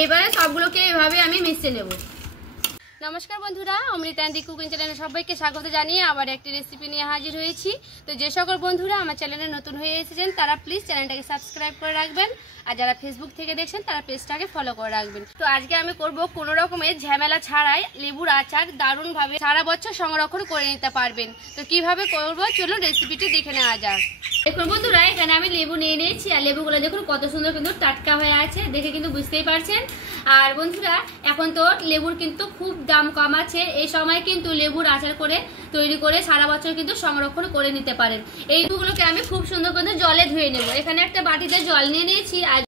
এইবারে সবগুলোকে এইভাবে আমি মিশিয়ে নেব। নমস্কার বন্ধুরা, অমৃতা অ্যান্ড কুকিং চ্যানেলে সবাইকে স্বাগত জানিয়ে আবার একটি রেসিপি নিয়ে হাজির হয়েছি। তো যে সকল বন্ধুরা আমার চ্যানেলে নতুন হয়ে এসেছেন তারা প্লিজ চ্যানেলটাকে সাবস্ক্রাইব করে রাখবেন, আর যারা ফেসবুক থেকে দেখছেন তারা পেজটাকে ফলো করে রাখবেন। তো আজকে আমি করব কোনো রকমের ঝামেলা ছাড়াই লেবুর আচার, দারুণভাবে সারা বছর সংরক্ষণ করে নিতে পারবেন। তো কিভাবে করব চলুন রেসিপিটি দেখে নেওয়া যাক। দেখুন বন্ধুরা, এখানে আমি লেবু নিয়ে নিয়েছি, আর লেবুগুলো দেখুন কত সুন্দর কিন্তু টাটকা হয়ে আছে, দেখে কিন্তু বুঝতেই পারছেন। আর বন্ধুরা, এখন তো লেবুর কিন্তু খুব দাম কম আছে, এই সময় কিন্তু লেবুর আচার করে তৈরি করে সারা বছর কিন্তু সংরক্ষণ করে নিতে পারেন। এই লেবুগুলোকে আমি খুব সুন্দর করে জলে ধুয়ে নেব। এখানে একটা বাটিতে জল নিয়ে নিয়েছি, আর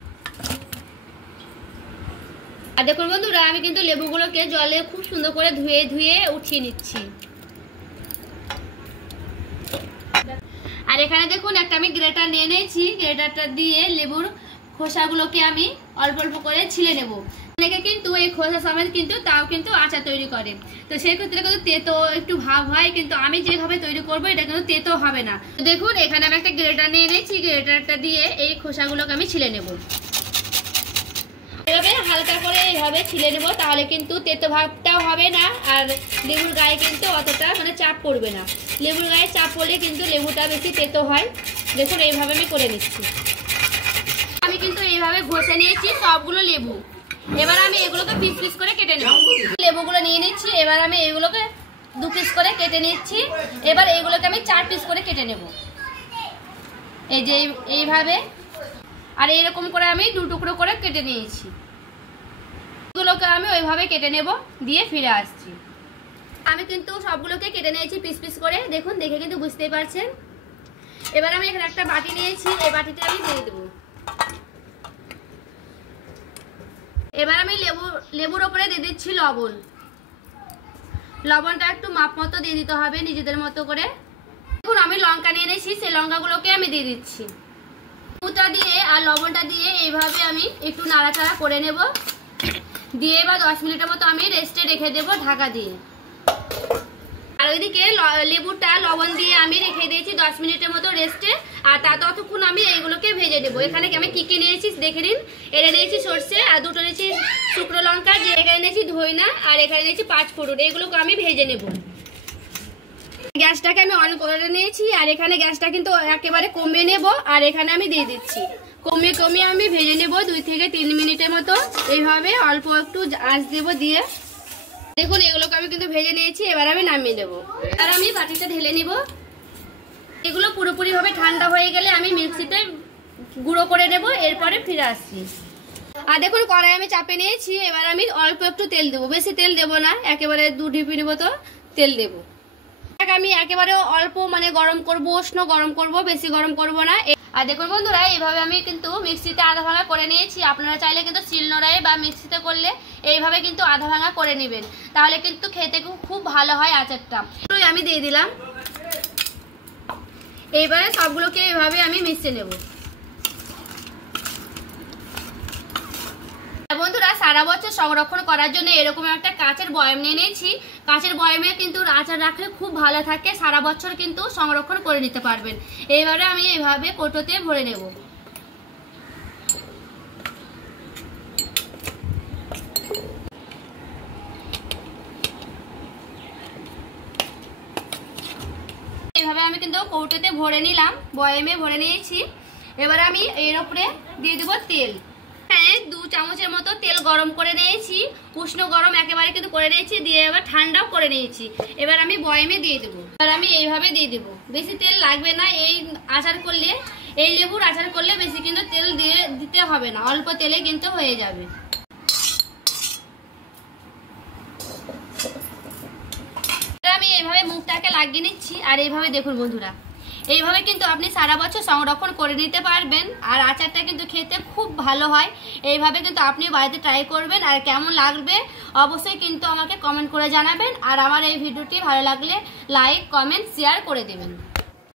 দেখুন বন্ধুরা, আমি কিন্তু লেবুগুলোকে জলে খুব সুন্দর করে ধুয়ে ধুয়ে উঠিয়ে নিচ্ছি। আর এখানে দেখুন একটা আমি গ্রেটার নিয়ে নিয়েছি, গ্রেটারটা দিয়ে লেবুর খোসাগুলোকে আমি অল্প অল্প করে ছিলে নেব। অনেকে কিন্তু এই খোসা সমেত কিন্তু তাও কিন্তু আচার তৈরি করে, তো সেই ক্ষেত্রে কিন্তু তেতো একটু ভাব হয়, কিন্তু আমি যেভাবে তৈরি করব এটা কিন্তু তেতো হবে না। দেখুন এখানে আমি একটা গ্রেটার নিয়ে নিয়েছি, গ্রেটারটা দিয়ে এই খোসাগুলোকে আমি ছিলে নেব। এভাবে হালকা করে এইভাবে ছিলে নেব, তাহলে কিন্তু তেতো ভাবটাও হবে না, আর লেবুর গায়ে কিন্তু অতটা চাপ পড়বে না। লেবুর গায়ে চাপ পড়লে কিন্তু লেবুটা বেশি তেতো হয়। দেখুন এইভাবে আমি করে নিচ্ছি। আমি কিন্তু এইভাবে ঘষে নিয়েছি সবগুলো লেবু। এবার আমি এগুলোকে পিস পিস করে কেটে নেব। লেবুগুলো নিয়ে নিচ্ছি, এবার আমি এগুলোকে 2 পিস করে কেটে নিচ্ছি। এবার এগুলোকে আমি 4 পিস করে কেটে নেব, এই যে এইভাবে। আর এইরকম করে আমি 2 টুকরো করে কেটে নিয়েছি। এগুলোকে আমি ওইভাবে কেটে নেব, দিয়ে ফিরে আসছি। আমি কিন্তু সবগুলোকে কেটে নিয়েছি পিস পিস করে, দেখুন দেখে কিন্তু বুঝতেই পারছেন। এবার আমি এখানে একটা বাটি নিয়েছি, এই বাটিতে আমি দিয়ে দেবো। এবার আমি লেবুর ওপরে দিয়ে দিচ্ছি লবণ। লবণটা একটু মাপ মতো দিয়ে দিতে হবে, নিজেদের মতো করে। দেখুন আমি লঙ্কা নিয়ে নিয়েছি, সেই লঙ্কাগুলোকে আমি দিয়ে দিচ্ছি। লেবুটা দিয়ে আর লবণটা দিয়ে এইভাবে আমি একটু নাড়াচাড়া করে নেব, দিয়ে এবার 10 মিনিটের মতো আমি রেস্টে রেখে দেবো ঢাকা দিয়ে। আর ওইদিকে লেবুটা লবণ দিয়ে আমি রেখে দিয়েছি 10 মিনিটের মতো রেস্টে, আর ততক্ষণ আমি এইগুলোকে ভেজে নেবো। এখানে আমি কি কি নিয়েছি দেখে নিন। এখানে নিয়েছি সর্ষে, আর 2টো নিয়েছি শুকনো লঙ্কা, এখানে নিয়েছি ধইনা, আর এখানে নিয়েছি 5 ফোড়ন। এগুলোকে আমি ভেজে নেব। গ্যাসটাকে আমি অন করে নিয়েছি, আর এখানে গ্যাসটা কিন্তু একেবারে কমিয়ে নেব, আর এখানে আমি দিয়ে দিচ্ছি। কমিয়ে কমিয়ে আমি ভেজে নেব 2 থেকে 3 মিনিটের মতো। এইভাবে অল্প একটু আঁচ দেবো দিয়ে। দেখুন এগুলোকে আমি কিন্তু ভেজে নিয়েছি, এবার আমি নামিয়ে দেবো। আর আমি বাটিতে ঢেলে নিব। এগুলো পুরোপুরি ভাবে ঠান্ডা হয়ে গেলে আমি মিক্সিতে গুঁড়ো করে নেব, এরপরে ফিরে আসছি। আর দেখুন কড়াই আমি চাপে নিয়েছি, এবার আমি অল্প একটু তেল দেবো, বেশি তেল দেবো না, একেবারে 2 ঢিপি মতো তেল দেবো। আমি একেবারে অল্প গরম করব, উষ্ণ গরম করব, বেশি গরম করব না। আর দেখুন বন্ধুরা, এইভাবে আমি কিন্তু মিক্সিতে আধা ভাঙা করে নিয়েছি। আপনারা চাইলে কিন্তু শিলনোড়ায় বা মিক্সিতে করলে এইভাবে কিন্তু আধা ভাঙা করে নেবেন, তাহলে কিন্তু খেতে খুব ভালো হয় আচারটা। আমি দিয়ে দিলাম। এইবারে সবগুলোকে এইভাবে আমি মিশিয়ে নেব। বন্ধুরা, সারা বছর সংরক্ষণ করার জন্য এরকম একটা কাঁচের বয়াম নিয়ে নিয়েছি। কাঁচের বয়ামে কিন্তু আচার রাখলে খুব ভালো থাকে, সারা বছর কিন্তু সংরক্ষণ করে নিতে পারবেন। এইবারে আমি এইভাবে কৌটোতে ভরে নেব। এইভাবে আমি কিন্তু কৌটোতে ভরে নিলাম, বয়ামে ভরে নিয়েছি। এবার আমি এর উপরে দিয়ে দেবো তেল। 2 চামচের মতো তেল গরম করে নিয়েছি, উষ্ণ গরম একেবারে কিন্তু করে নিয়েছি, দিয়ে এবার ঠান্ডাও করে নিয়েছি। এবার আমি বয়ামে দিয়ে দেবো। এবার আমি এইভাবে দিয়ে দেবো, বেশি তেল লাগবে না। এই আচার করলে, এই লেবুর আচার করলে বেশি কিন্তু তেল দিতে হবে না, অল্প তেলে কিন্তু হয়ে যাবে। আমি এইভাবে মুখটাকে লাগিয়ে নিচ্ছি, আর এইভাবে দেখুন বন্ধুরা, এইভাবে কিন্তু আপনি সারা বছর সংরক্ষণ করে নিতে পারবেন, আর আচারটা কিন্তু খেতে খুব ভালো হয়। এইভাবে কিন্তু আপনি বাড়িতে ট্রাই করবেন, আর কেমন লাগবে অবশ্যই কিন্তু আমাকে কমেন্ট করে জানাবেন। আর আমার এই ভিডিওটি ভালো লাগলে লাইক, কমেন্ট, শেয়ার করে দেবেন।